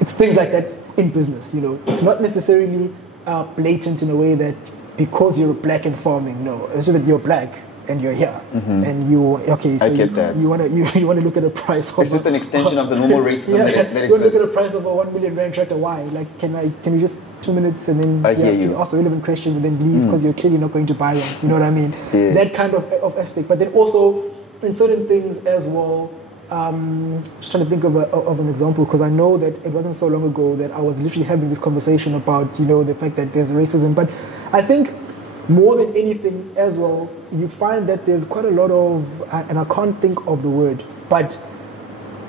It's things like that in business, It's not necessarily blatant in a way that because you're black in farming, no. It's just that you're black and you're here, and so I get that. you want to look at a price. It's just an extension of the normal racism that exists. You want to look at the price of a 1 million rand tractor. Why? Like, can you just 2 minutes and then can you ask the relevant questions and then leave because you're clearly not going to buy one. You know what I mean? Yeah. That kind of aspect. But then also in certain things as well. Just trying to think of an example because I know that it wasn't so long ago that I was literally having this conversation about the fact that there's racism. But I think more than anything as well, you find that there's quite a lot of, and I can't think of the word, but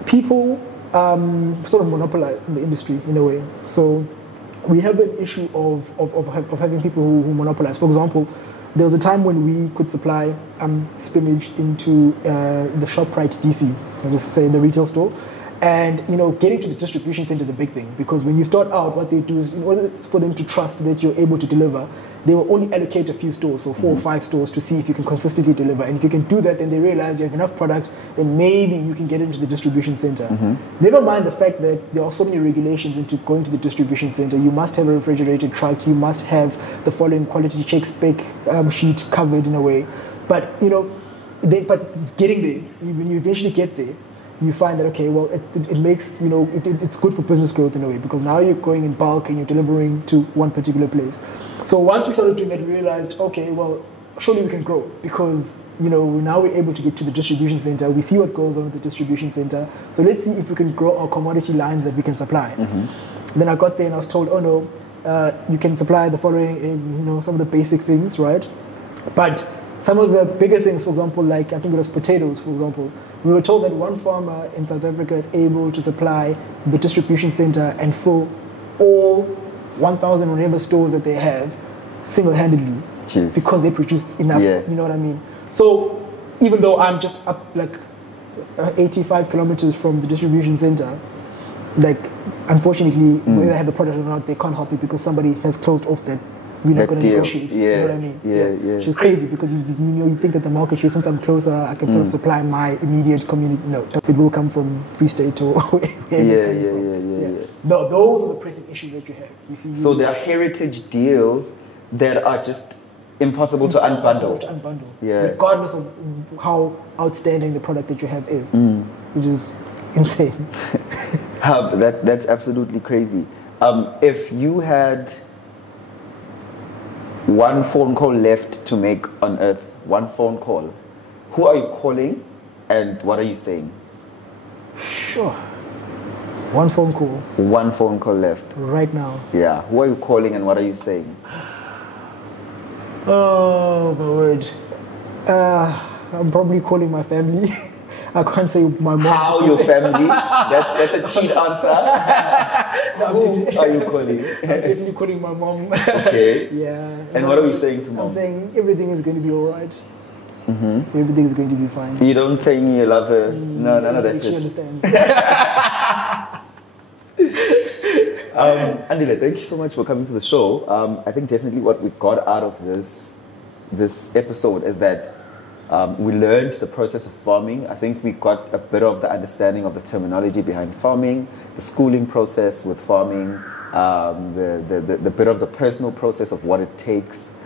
people sort of monopolize in the industry in a way. So we have an issue of having people who monopolize. For example, there was a time when we could supply spinach into the ShopRite DC, I'll just say the retail store. And getting to the distribution center is a big thing because when you start out, what they do is, in order for them to trust that you're able to deliver, they will only allocate a few stores, so 4 or 5 stores, to see if you can consistently deliver. And if you can do that, then they realize you have enough product, then maybe you can get into the distribution center. Never mind the fact that there are so many regulations into going to the distribution center. You must have a refrigerated truck. You must have the following quality check spec sheet covered in a way. But but getting there, when you eventually get there, you find that, okay, well, it makes, it's good for business growth in a way because now you're going in bulk and you're delivering to one particular place. So once we started doing that, we realized, okay, well, surely we can grow because, now we're able to get to the distribution center. We see what goes on at the distribution center. So let's see if we can grow our commodity lines that we can supply. Then I got there and I was told, oh no, you can supply the following, some of the basic things, right? But some of the bigger things, for example, like I think it was potatoes, for example, we were told that one farmer in South Africa is able to supply the distribution center and fill all 1,000 whatever stores that they have single-handedly because they produce enough, you know what I mean? So even though I'm just up like 85 kilometers from the distribution center, like unfortunately, whether I have the product or not, they can't help it because somebody has closed off that. We're not going to negotiate. You know what I mean? Which is crazy because you think that the market share, since I'm closer, I can sort of supply my immediate community. No, it will come from Free State or No, those are the pressing issues that you have. You see. So there are heritage deals that are just impossible to unbundle. Regardless of how outstanding the product that you have is, which is insane. That's absolutely crazy. If you had one phone call left to make on Earth, one phone call, who are you calling and what are you saying? Sure. One phone call. One phone call left. Right now. Yeah. Who are you calling and what are you saying? Oh, my word. I'm probably calling my family. I can't say my mom. How, your family? That's a cheat answer. Who are you calling? I'm definitely calling my mom. Okay. Yeah. And what are you saying to mom? I'm saying everything is going to be alright. Everything is going to be fine. You don't tell me you love her. No, none of that shit. She understands. Andile, thank you so much for coming to the show. I think definitely what we got out of this episode is that we learned the process of farming. I think we got a bit of the understanding of the terminology behind farming, the schooling process with farming, the bit of the personal process of what it takes.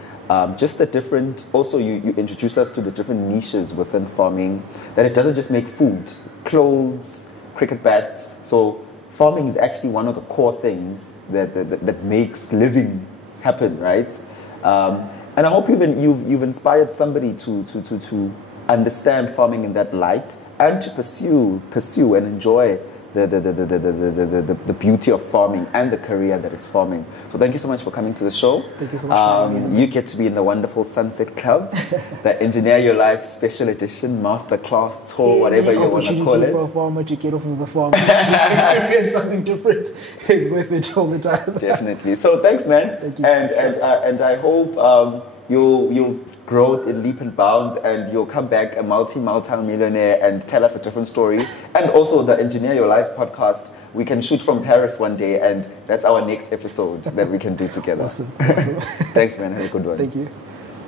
Just the different, also you introduce us to the different niches within farming, that it doesn't just make food, clothes, cricket bats. So farming is actually one of the core things that makes living happen, right? And I hope you've inspired somebody to understand farming in that light and to pursue and enjoy the beauty of farming and the career that is farming. So thank you so much for coming to the show. Thank you so much for having me. You get to be in the wonderful Sunset Club, the Engineer Your Life Special Edition Masterclass Tour, whatever you want to call Opportunity it. for a farmer to get off of the farm, experience something different. It's worth it all the time. Definitely. So thanks, man. Thank you. And I hope you'll grow in leap and bounds, and you'll come back a multi-millionaire and tell us a different story. And also the Engineer Your Life podcast, we can shoot from Paris one day, and that's our next episode that we can do together. Awesome. Thanks, man. Have a good one. Thank you.